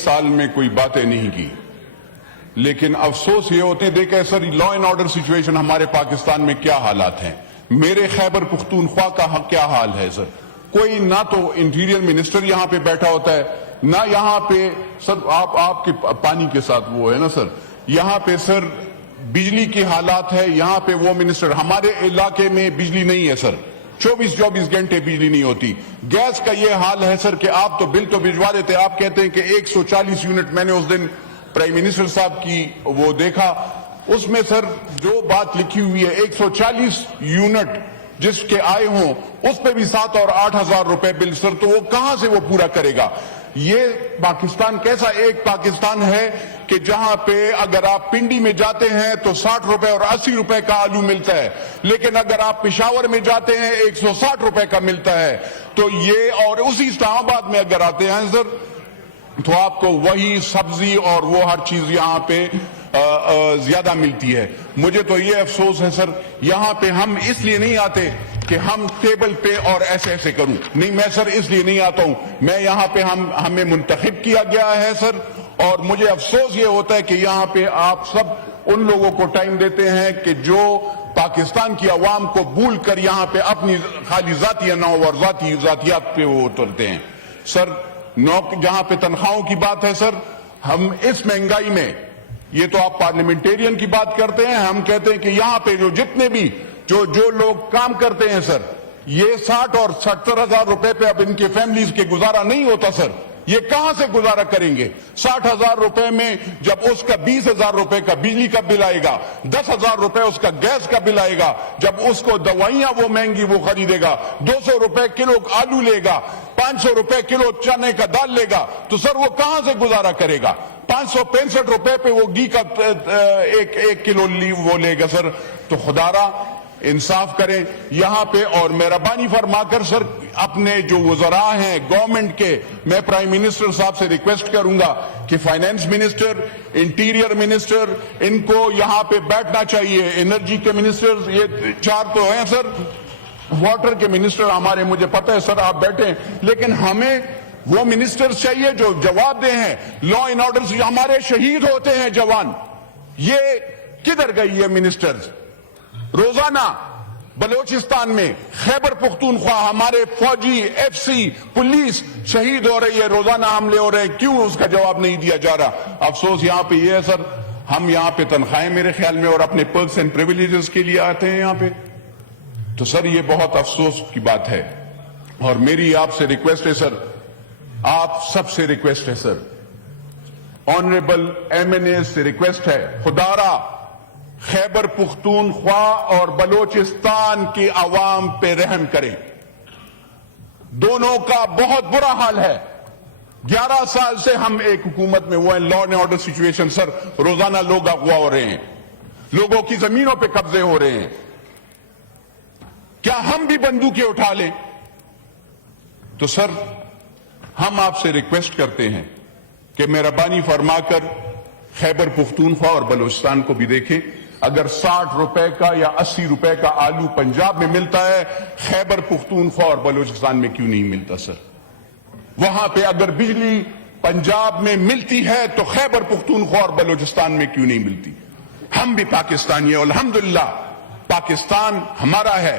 سال میں کوئی باتیں نہیں کی، لیکن افسوس یہ ہوتے ہیں دیکھیں سر لا اینڈ آرڈر سچویشن ہمارے پاکستان میں کیا حالات ہیں، میرے خیبر پختونخوا کا کیا حال ہے سر، کوئی نہ تو انٹیریئر منسٹر یہاں پہ بیٹھا ہوتا ہے، نہ یہاں پہ سر آپ کے پانی کے ساتھ وہ ہے نا سر، یہاں پہ سر بجلی کی حالات ہے، یہاں پہ وہ منسٹر، ہمارے علاقے میں بجلی نہیں ہے سر، 24 گھنٹے بجلی نہیں ہوتی، گیس کا یہ حال ہے سر کہ آپ تو بل تو بھجوا دیتے، آپ کہتے ہیں کہ 140 یونٹ، میں نے اس دن پرائم منسٹر صاحب کی وہ دیکھا، اس میں سر جو بات لکھی ہوئی ہے 140 یونٹ جس کے آئے ہوں اس پہ بھی 7 اور 8 ہزار روپے بل سر، تو وہ کہاں سے وہ پورا کرے گا؟ یہ پاکستان کیسا ایک پاکستان ہے کہ جہاں پہ اگر آپ پنڈی میں جاتے ہیں تو 60 روپے اور 80 روپے کا آلو ملتا ہے، لیکن اگر آپ پشاور میں جاتے ہیں 160 روپے کا ملتا ہے، تو یہ اور اسی اسلام آباد میں اگر آتے ہیں سر تو آپ کو وہی سبزی اور وہ ہر چیز یہاں پہ زیادہ ملتی ہے۔ مجھے تو یہ افسوس ہے سر، یہاں پہ ہم اس لیے نہیں آتے کہ ہم ٹیبل پہ اور ایسے کروں، نہیں میں سر اس لیے نہیں آتا ہوں، میں یہاں پہ ہمیں منتخب کیا گیا ہے سر، اور مجھے افسوس یہ ہوتا ہے کہ یہاں پہ آپ سب ان لوگوں کو ٹائم دیتے ہیں کہ جو پاکستان کی عوام کو بھول کر یہاں پہ اپنی خالی ذاتی نو اور ذاتیات پہ وہ اترتے ہیں۔ سر جہاں پہ تنخواہوں کی بات ہے سر، ہم اس مہنگائی میں، یہ تو آپ پارلیمنٹیرین کی بات کرتے ہیں، ہم کہتے ہیں کہ یہاں پہ جو جتنے بھی جو لوگ کام کرتے ہیں سر، یہ 60 اور 70 ہزار روپے پہ اب ان کے فیملیز کے گزارا نہیں ہوتا سر، یہ کہاں سے گزارا کریں گے؟ 60 ہزار روپے میں جب اس کا 20 ہزار روپے کا بجلی کا بل آئے گا، 10 ہزار روپے اس کا گیس کا بل آئے گا، جب اس کو دوائیاں وہ مہنگی وہ خریدے گا، 200 روپے کلو آلو لے گا، 500 روپے کلو چنے کا دال لے گا، تو سر وہ کہاں سے گزارا کرے گا؟ 565 روپے پہ وہ گھی کا ایک کلو وہ لے گا سر۔ تو خدا را انصاف کریں یہاں پہ، اور مہربانی فرما کر سر اپنے جو وزراء ہیں گورنمنٹ کے، میں پرائم منسٹر صاحب سے ریکویسٹ کروں گا کہ فائنانس منسٹر، انٹیریئر منسٹر، ان کو یہاں پہ بیٹھنا چاہیے، انرجی کے منسٹر، یہ 4 تو ہیں سر، واٹر کے منسٹر ہمارے، مجھے پتہ ہے سر آپ بیٹھے، لیکن ہمیں وہ منسٹر چاہیے جو جواب دے ہیں، لا اینڈ آرڈر سے ہمارے شہید ہوتے ہیں جوان، یہ کدھر گئی یہ منسٹرز؟ روزانہ بلوچستان میں خیبر پختونخوا ہمارے فوجی، ایف سی، پولیس شہید ہو رہی ہے، روزانہ حملے ہو رہے ہیں، کیوں اس کا جواب نہیں دیا جا رہا؟ افسوس یہاں پہ یہ ہے سر، ہم یہاں پہ تنخواہیں میرے خیال میں اور اپنے پرکس اینڈ پریویلیجز کے لیے آتے ہیں یہاں پہ، تو سر یہ بہت افسوس کی بات ہے، اور میری آپ سے ریکویسٹ ہے سر، آپ سب سے ریکویسٹ ہے سر، آنریبل ایم این اے سے ریکویسٹ ہے، خدا را خیبر پختونخوا اور بلوچستان کی عوام پہ رحم کریں، دونوں کا بہت برا حال ہے، 11 سال سے ہم ایک حکومت میں وہ ہیں، لا اینڈ آرڈر سچویشن سر، روزانہ لوگ اغوا ہو رہے ہیں، لوگوں کی زمینوں پہ قبضے ہو رہے ہیں، کیا ہم بھی بندوقیں اٹھا لیں؟ تو سر ہم آپ سے ریکویسٹ کرتے ہیں کہ مہربانی فرما کر خیبر پختونخوا اور بلوچستان کو بھی دیکھیں، اگر 60 روپے کا یا 80 روپے کا آلو پنجاب میں ملتا ہے، خیبر پختونخوا اور بلوچستان میں کیوں نہیں ملتا سر؟ وہاں پہ اگر بجلی پنجاب میں ملتی ہے تو خیبر پختونخوا اور بلوچستان میں کیوں نہیں ملتی؟ ہم بھی پاکستانی ہیں، الحمدللہ پاکستان ہمارا ہے،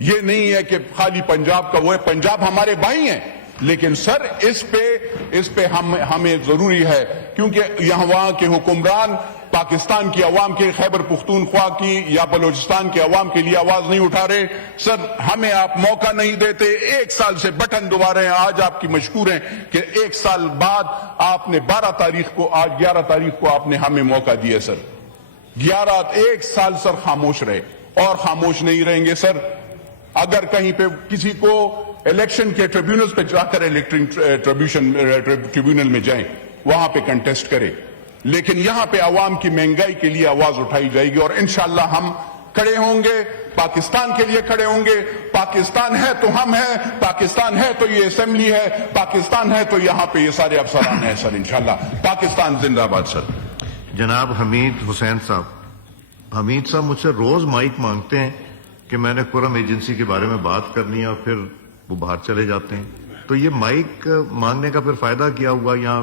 یہ نہیں ہے کہ خالی پنجاب کا وہ ہے، پنجاب ہمارے بھائی ہیں، لیکن سر اس پہ ہمیں ضروری ہے، کیونکہ یہاں وہاں کے حکمران پاکستان کی عوام کے، خیبر پختونخوا کی یا بلوچستان کے عوام کے لیے آواز نہیں اٹھا رہے، سر ہمیں آپ موقع نہیں دیتے، 1 سال سے بٹن دبا رہے ہیں، آج آپ کی مشکور ہیں کہ 1 سال بعد آپ نے 12 تاریخ کو، آج 11 تاریخ کو آپ نے ہمیں موقع دیا سر، 1 سال سر خاموش رہے، اور خاموش نہیں رہیں گے سر، اگر کہیں پہ کسی کو الیکشن کے ٹریبیونلز پہ جا کر ٹریبیونل میں جائیں، وہاں پہ کنٹیسٹ کرے، لیکن یہاں پہ عوام کی مہنگائی کے لیے آواز اٹھائی جائے گی، اور انشاءاللہ ہم کھڑے ہوں گے، پاکستان کے لیے کھڑے ہوں گے، پاکستان ہے تو ہم ہیں، پاکستان ہے تو یہ اسمبلی ہے، پاکستان ہے تو یہاں پہ یہ سارے افسران ہیں سر، انشاءاللہ پاکستان زندہ باد سر۔ جناب حمید حسین صاحب، حمید صاحب مجھ سے روز مائک مانگتے ہیں کہ میں نے قرم ایجنسی کے بارے میں بات کرنی ہے، اور پھر وہ باہر چلے جاتے ہیں، تو یہ مائک مانگنے کا پھر فائدہ کیا ہوا؟ یہاں